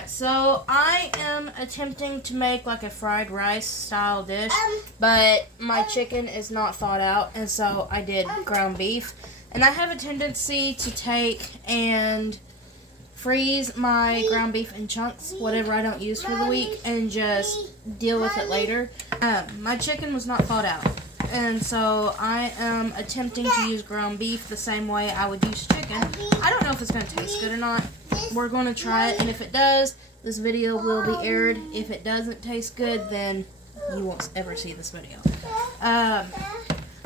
Alright, so I am attempting to make like a fried rice style dish, but my chicken is not thawed out, and so I did ground beef. And I have a tendency to take and freeze my ground beef in chunks, whatever I don't use for the week, and just deal with it later. My chicken was not thawed out, and so I am attempting to use ground beef the same way I would use chicken. I don't know if it's going to taste good or not. We're going to try it, and if it does, this video will be aired. If it doesn't taste good, then you won't ever see this video.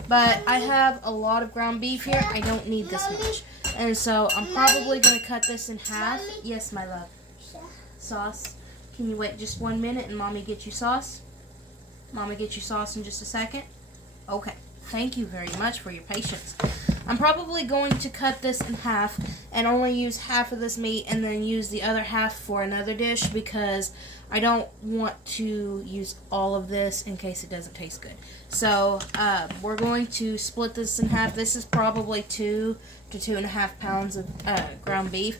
But I have a lot of ground beef here. I don't need this much. And so I'm probably going to cut this in half. Yes, my love. Sauce. Can you wait just 1 minute and Mommy get you sauce? Mommy get you sauce in just a second? Okay. Thank you very much for your patience. I'm probably going to cut this in half and only use half of this meat and then use the other half for another dish because I don't want to use all of this in case it doesn't taste good. So we're going to split this in half. This is probably 2 to 2.5 pounds of ground beef.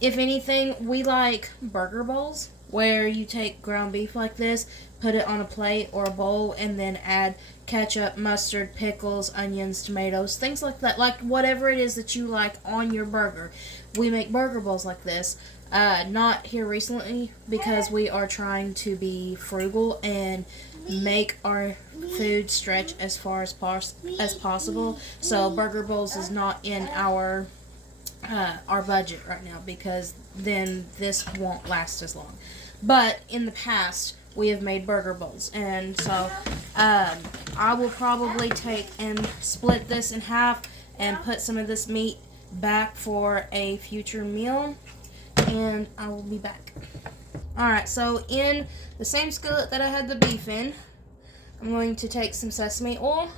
If anything, we like burger bowls where you take ground beef like this, put it on a plate or a bowl, and then add ketchup, mustard, pickles, onions, tomatoes, things like that. Like whatever it is that you like on your burger. We make burger bowls like this. Not here recently because we are trying to be frugal and make our food stretch as far as possible. So burger bowls is not in our budget right now because then this won't last as long. But in the past, we have made burger bowls, and so I will probably take and split this in half and put some of this meat back for a future meal, and I will be back. Alright, so in the same skillet that I had the beef in, I'm going to take some sesame oil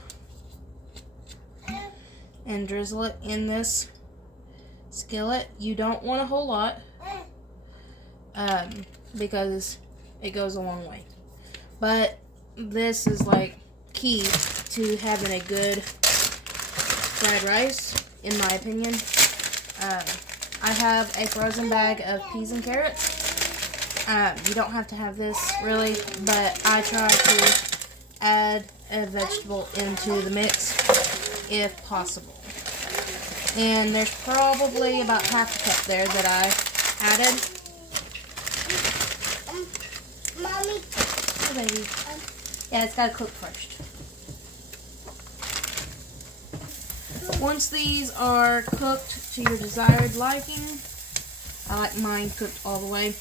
and drizzle it in this skillet. You don't want a whole lot because it goes a long way. But this is like key to having a good fried rice, in my opinion. I have a frozen bag of peas and carrots. You don't have to have this really, but I try to add a vegetable into the mix if possible. And there's probably about half a cup there that I added. Mommy. Oh, baby. Yeah, it's got to cook first. Once these are cooked to your desired liking, I like mine cooked all the way,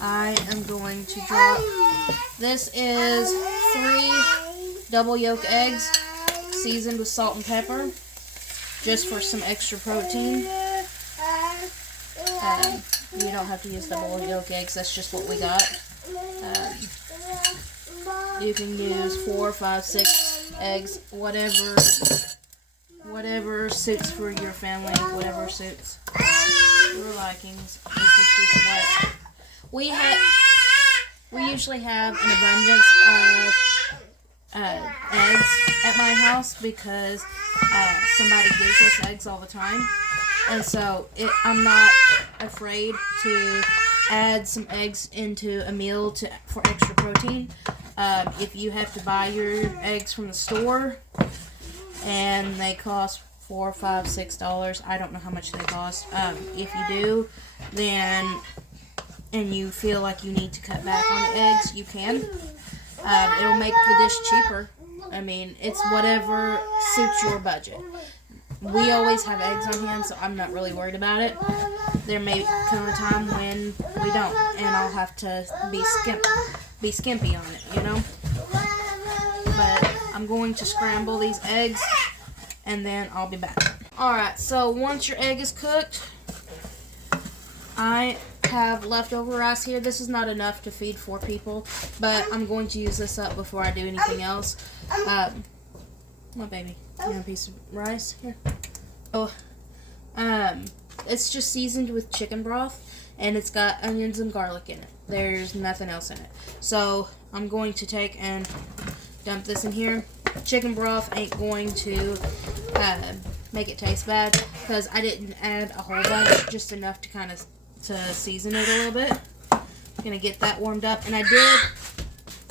I am going to drop, this is 3 double yolk eggs seasoned with salt and pepper, just for some extra protein. You don't have to use double yolk eggs, that's just what we got. You can use 4, 5, 6 eggs, whatever suits for your family, whatever suits your likings. This is just what we usually have an abundance of eggs at my house because somebody gives us eggs all the time, and so I'm not afraid to add some eggs into a meal for extra protein. If you have to buy your eggs from the store and they cost $4, $5, $6, I don't know how much they cost. If you do, then and you feel like you need to cut back on the eggs, you can. It'll make the dish cheaper. I mean, it's whatever suits your budget. We always have eggs on hand, so I'm not really worried about it. There may come a time when we don't, and I'll have to be skimpy on it, you know? But I'm going to scramble these eggs, and then I'll be back. Alright, so once your egg is cooked, I have leftover rice here. This is not enough to feed 4 people, but I'm going to use this up before I do anything else. What, baby? You want a piece of rice? Here. Oh, it's just seasoned with chicken broth, and it's got onions and garlic in it. There's nothing else in it. So I'm going to take and dump this in here. Chicken broth ain't going to make it taste bad because I didn't add a whole bunch, just enough to kind of to season it a little bit. I'm gonna get that warmed up, and I did,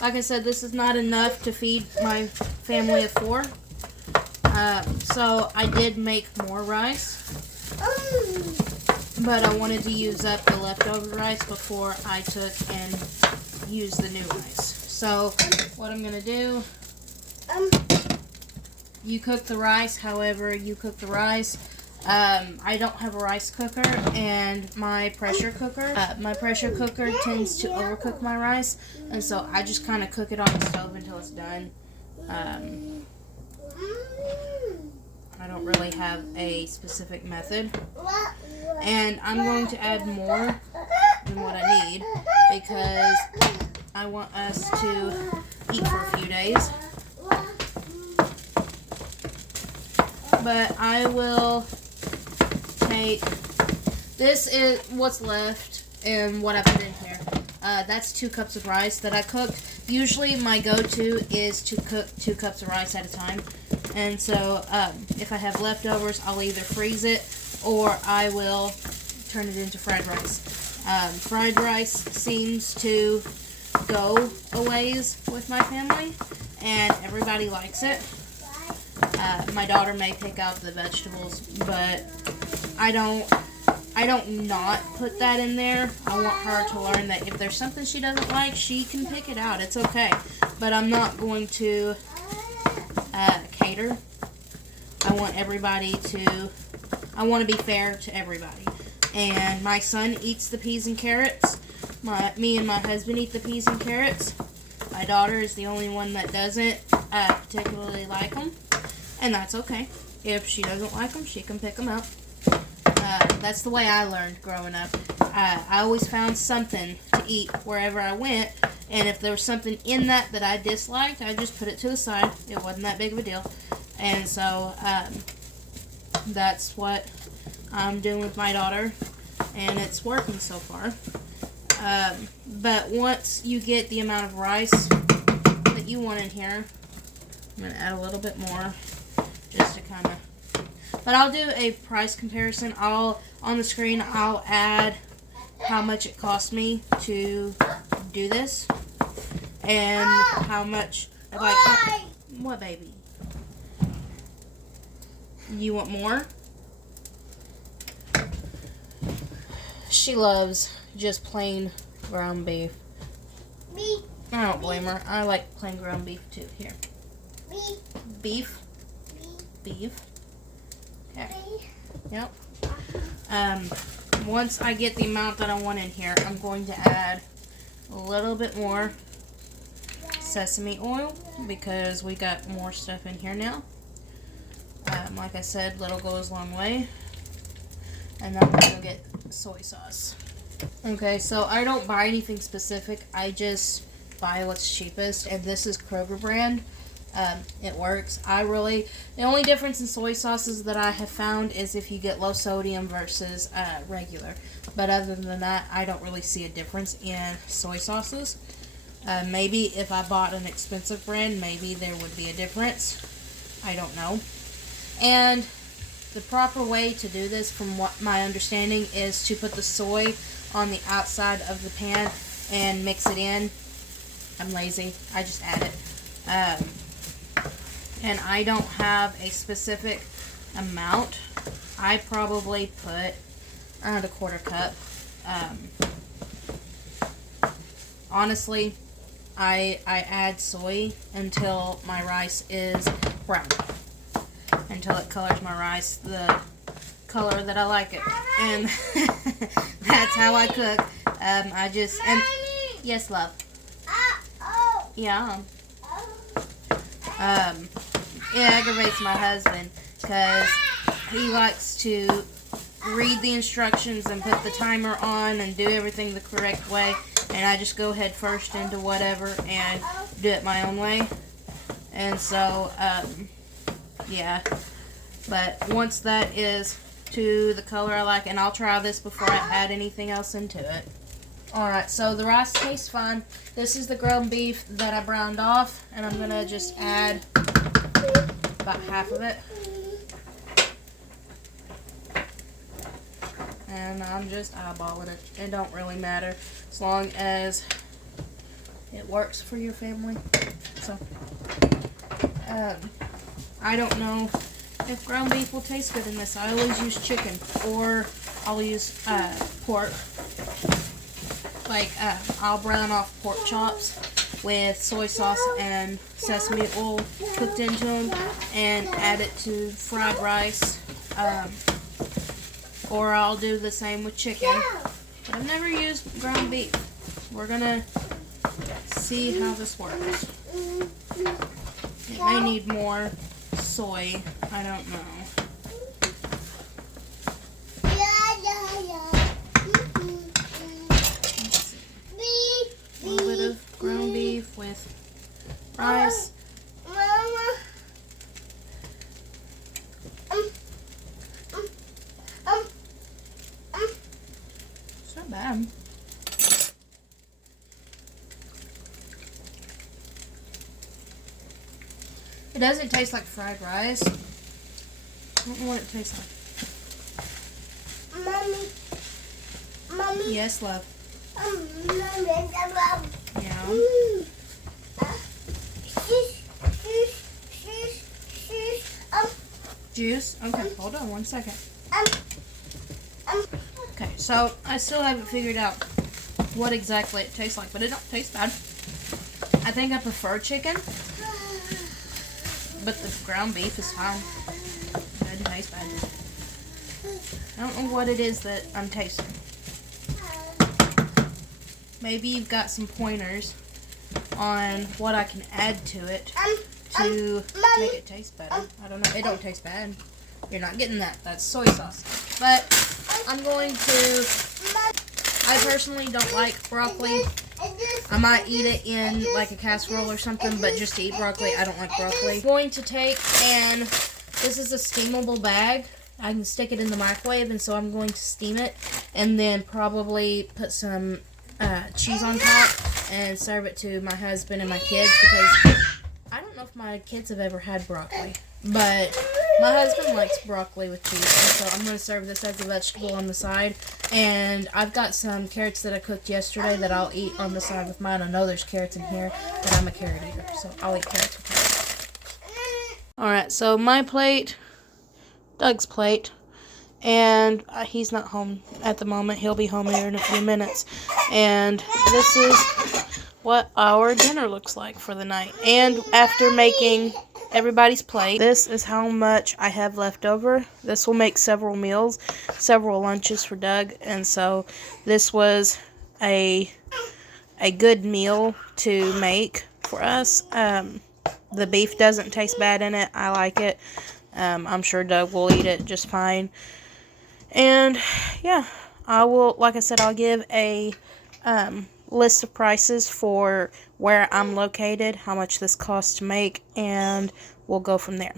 like I said, this is not enough to feed my family of 4. So I did make more rice, but I wanted to use up the leftover rice before I took and used the new rice. So what I'm gonna do, you cook the rice however you cook the rice. I don't have a rice cooker, and my pressure cooker tends to overcook my rice, and so I just kind of cook it on the stove until it's done. I don't really have a specific method, and I'm going to add more than what I need because I want us to eat for a few days. But I will take, this is what's left and what I put in here. That's 2 cups of rice that I cooked. Usually my go-to is to cook 2 cups of rice at a time. And so if I have leftovers, I'll either freeze it or I will turn it into fried rice. Fried rice seems to go a ways with my family, and everybody likes it. My daughter may pick out the vegetables, but I don't not put that in there. I want her to learn that if there's something she doesn't like, she can pick it out. It's okay. But I'm not going to cater. I want to be fair to everybody. And my son eats the peas and carrots. Me and my husband eat the peas and carrots. My daughter is the only one that doesn't particularly like them. And that's okay. If she doesn't like them, she can pick them out. That's the way I learned growing up. I always found something to eat wherever I went, and if there was something in that I disliked, I just put it to the side. It wasn't that big of a deal. And so that's what I'm doing with my daughter, and it's working so far. But once you get the amount of rice that you want in here, I'm going to add a little bit more just to kind of, but I'll do a price comparison. On the screen, I'll add how much it cost me to do this and how much, what, baby? You want more? She loves just plain ground beef. Beef. I don't blame her. I like plain ground beef too. Here. Beef. Beef. Okay. Yep. Once I get the amount that I want in here, I'm going to add a little bit more sesame oil because we got more stuff in here now. Like I said, little goes a long way. And then I'm going to go get soy sauce. Okay, so I don't buy anything specific. I just buy what's cheapest, and this is Kroger brand. It works. The only difference in soy sauces that I have found is if you get low sodium versus regular. But other than that, I don't really see a difference in soy sauces. Maybe if I bought an expensive brand, maybe there would be a difference. I don't know. And the proper way to do this, from what my understanding, is to put the soy on the outside of the pan and mix it in. I'm lazy. I just add it. And I don't have a specific amount. I probably put around a 1/4 cup. Honestly, I add soy until my rice is brown. Until it colors my rice the color that I like it. And that's how I cook. Yes, love. Yeah. It aggravates my husband because he likes to read the instructions and put the timer on and do everything the correct way, and I just go head first into whatever and do it my own way. And so yeah, but once that is to the color I like, and I'll try this before I add anything else into it. Alright, so the rice tastes fine. This is the ground beef that I browned off, and I'm going to just add about half of it. and I'm just eyeballing it. It don't really matter as long as it works for your family. So, I don't know if ground beef will taste good in this. I always use chicken, or I'll use pork. Like, I'll brown off pork chops with soy sauce and sesame oil cooked into them and add it to fried rice. Or I'll do the same with chicken. But I've never used ground beef. We're gonna see how this works. It may need more soy. I don't know. A little bit of ground beef with rice. It's not bad. It doesn't taste like fried rice. I don't know what it tastes like. Mommy. Yes, love. Yeah. Juice? Okay, hold on 1 second. Okay, so I still haven't figured out what exactly it tastes like, but it don't taste bad. I think I prefer chicken, but the ground beef is fine. It doesn't taste bad. I don't know what it is that I'm tasting. Maybe you've got some pointers on what I can add to it to make it taste better. I don't know. It don't taste bad. You're not getting that. That's soy sauce. But I'm going to... I personally don't like broccoli. I might eat it in like a casserole or something, but just to eat broccoli, I don't like broccoli. I'm going to take, and this is a steamable bag. I can stick it in the microwave, and so I'm going to steam it, and then probably put some cheese on top and serve it to my husband and my kids, because I don't know if my kids have ever had broccoli, but my husband likes broccoli with cheese, and so I'm going to serve this as a vegetable on the side. And I've got some carrots that I cooked yesterday that I'll eat on the side with mine. I know there's carrots in here, but I'm a carrot eater, so I'll eat carrots with mine. Alright, so my plate, Doug's plate, and he's not home at the moment. He'll be home here in a few minutes. And this is what our dinner looks like for the night. And after making everybody's plate, this is how much I have left over. This will make several meals, several lunches for Doug. And so this was a good meal to make for us. The beef doesn't taste bad in it. I like it. I'm sure Doug will eat it just fine. And yeah, I will, like I said, I'll give a list of prices for where I'm located, how much this costs to make, and we'll go from there.